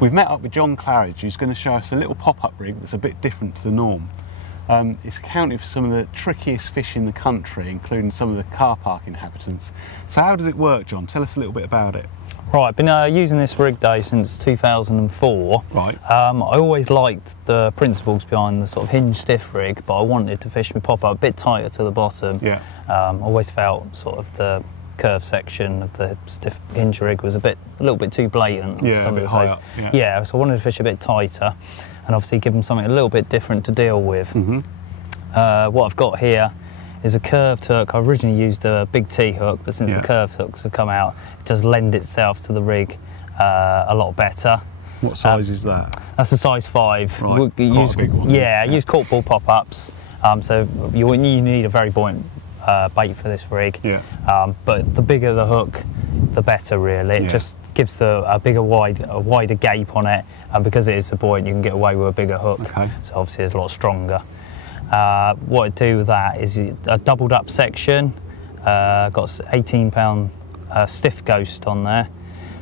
We've met up with John Claridge, who's going to show us a little pop-up rig that's a bit different to the norm. It's accounted for some of the trickiest fish in the country, including some of the car park inhabitants. So how does it work, John? Tell us a little bit about it. Right, I've been using this rig though since 2004. Right. I always liked the principles behind the sort of hinge stiff rig, but I wanted to fish with pop-up a bit tighter to the bottom. Yeah. Always felt sort of the curve section of the stiff hinge rig was a little bit too blatant. Yeah, a bit high up. Yeah, so I wanted to fish a bit tighter and obviously give them something a little bit different to deal with. What I've got here is a curved hook. I originally used a big T hook, but since the curved hooks have come out, it does lend itself to the rig a lot better. What size is that? That's a size 5. Right, quite a big one. Yeah, I use corkball pop-ups, so you need a very buoyant bait for this rig. Yeah. But the bigger the hook, the better really. It just gives a wider gape on it, and because it is so buoyant, you can get away with a bigger hook. Okay. So obviously it's a lot stronger. What I do with that is a doubled up section. Got 18 pound stiff ghost on there,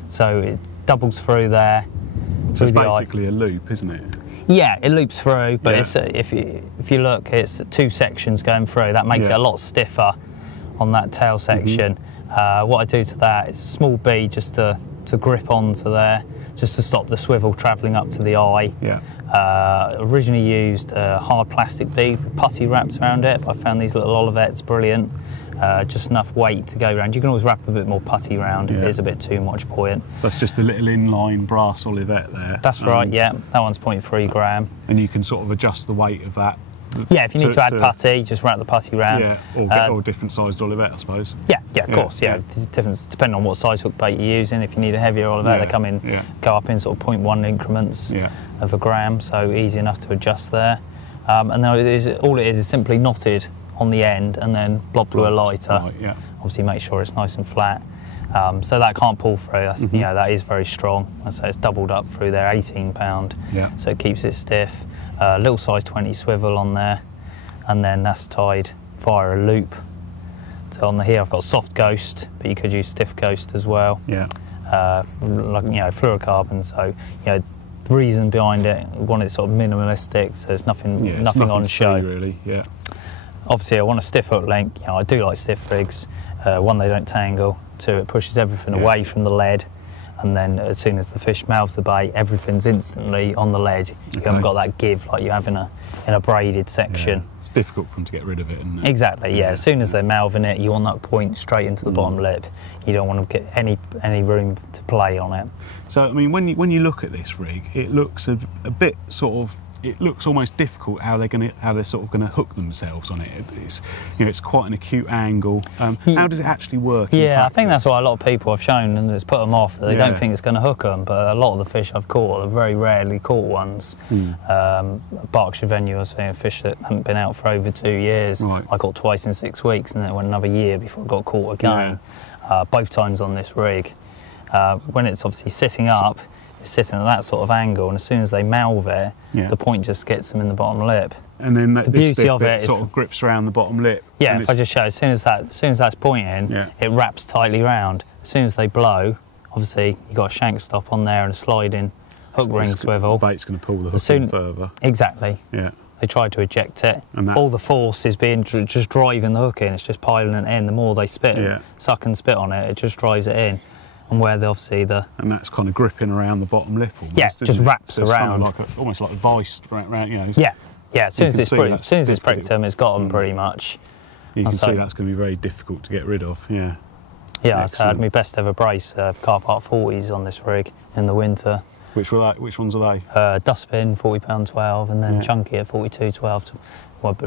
so it doubles through there. So it's basically a loop, isn't it? Yeah, it loops through, but it's, if you look, it's 2 sections going through. That makes it a lot stiffer on that tail section. What I do to that is a small bead just to grip onto there, just to stop the swivel travelling up to the eye. Yeah. Originally used a hard plastic bead with putty wraps around it, but I found these little Olivettes brilliant. Just enough weight to go around. You can always wrap a bit more putty around if it is a bit too much buoyant. So that's just a little inline brass Olivette there. That's right, yeah. That one's 0.3 gram. And you can sort of adjust the weight of that. Yeah, if you need to add putty, just wrap the putty round. Yeah, or get a different sized Olivette, I suppose. Yeah, of course, yeah. Difference depending on what size hook bait you're using. If you need a heavier Olivette, they go up in sort of 0.1 increments of a gram, so easy enough to adjust there. And then all it is simply knotted on the end and then blobbed with a lighter. Right, Obviously make sure it's nice and flat. So that can't pull through. That's, you know, that is very strong. So it's doubled up through there, 18 pound. Yeah. So it keeps it stiff. Little size 20 swivel on there, and then that's tied via a loop. So on here I've got soft ghost, but you could use stiff ghost as well. Yeah. Like, you know, fluorocarbon. So, you know, the reason behind it, we want it sort of minimalistic, so there's nothing on show. Really, yeah. Obviously, I want a stiff hook length. You know, I do like stiff rigs. One, they don't tangle. 2, it pushes everything away from the lead. And then as soon as the fish mouths the bait, everything's instantly on the lead. You haven't got that give like you have in a braided section. Yeah. It's difficult for them to get rid of it, isn't it? Exactly, yeah. As soon as they're mouthing it, you want that point straight into the bottom lip. You don't want to get any room to play on it. So, I mean, when you look at this rig, it looks a bit sort of, it looks almost difficult how they're sort of going to hook themselves on it. It's, you know, it's quite an acute angle. How does it actually work? Yeah, I think that's what a lot of people have shown, and it's put them off. That they don't think it's going to hook them. But a lot of the fish I've caught are very rarely caught ones. Berkshire Venue, I was saying, fish that hadn't been out for over 2 years. Right. I caught twice in 6 weeks, and then it went another year before I got caught again. Both times on this rig. When it's obviously sitting up, it's sitting at that sort of angle, and as soon as they mouth it, the point just gets them in the bottom lip. And then the beauty of it sort of grips around the bottom lip. Yeah, if I just show, as soon as that's pointing, it wraps tightly round. As soon as they blow, obviously you've got a shank stop on there and a sliding hook ring swivel. The bait's going to pull the hook in further. Exactly. Yeah. They try to eject it. And all the force is being just driving the hook in. It's just piling it in. The more they suck and spit on it, it just drives it in. And where and that's kind of gripping around the bottom lip almost, just wraps around. Kind of like almost like a vice around, you know. Yeah. As soon as it's pricked them, it's got them pretty much. You can see that's going to be very difficult to get rid of, Yeah, I had my best ever brace of Carpark 40s on this rig in the winter. Which ones are they? Dustbin, £40.12, and then Chunky at £42.12.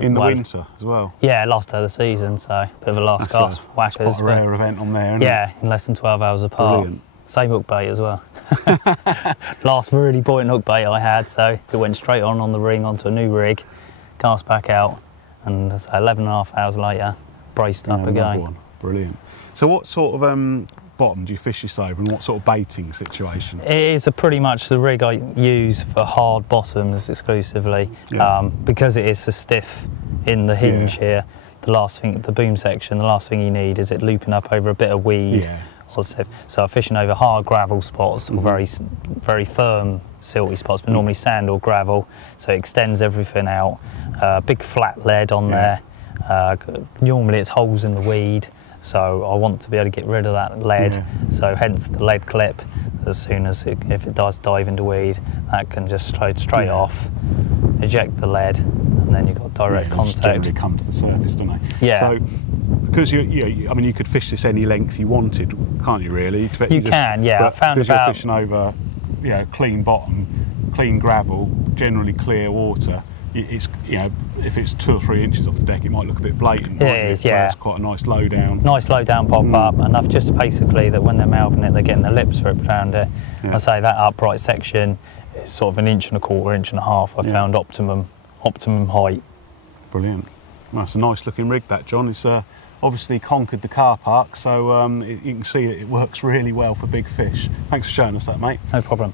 In the winter as well? Yeah, last day of the season, so a bit of a last gasp whackers. Quite a rare event on there, isn't it? In less than 12 hours apart. Brilliant. Same hook bait as well. Last really buoyant hook bait I had, so it went straight on the ring onto a new rig, cast back out, and so 11.5 hours later, braced up again. One. Brilliant. So what sort of bottom do you fish this over, and what sort of baiting situation? It is pretty much the rig I use for hard bottoms exclusively, because it is so stiff in the hinge here. the boom section, the last thing you need is it looping up over a bit of weed. Yeah. So I'm fishing over hard gravel spots or very firm silty spots, but normally sand or gravel, so it extends everything out. Big flat lead on there. Normally it's holes in the weed, so I want to be able to get rid of that lead, so hence the lead clip. As soon as if it does dive into weed, that can just straight off, eject the lead, and then you've got direct contact. Generally come to the surface, don't they? Yeah. So, because I mean, you could fish this any length you wanted, can't you? Really? You can, yeah. I found because about you're fishing over, clean bottom, clean gravel, generally clear water. It's if it's 2 or 3 inches off the deck, it might look a bit blatant. Yeah, So it's quite a nice low down. Nice low down pop up, enough just basically that when they're mouthing it, they're getting their lips ripped around it. I say that upright section is sort of 1.25 inches, 1.5 inches. I found optimum height. Brilliant. Well, that's a nice looking rig, that, John. It's obviously conquered the car park, so you can see it works really well for big fish. Thanks for showing us that, mate. No problem.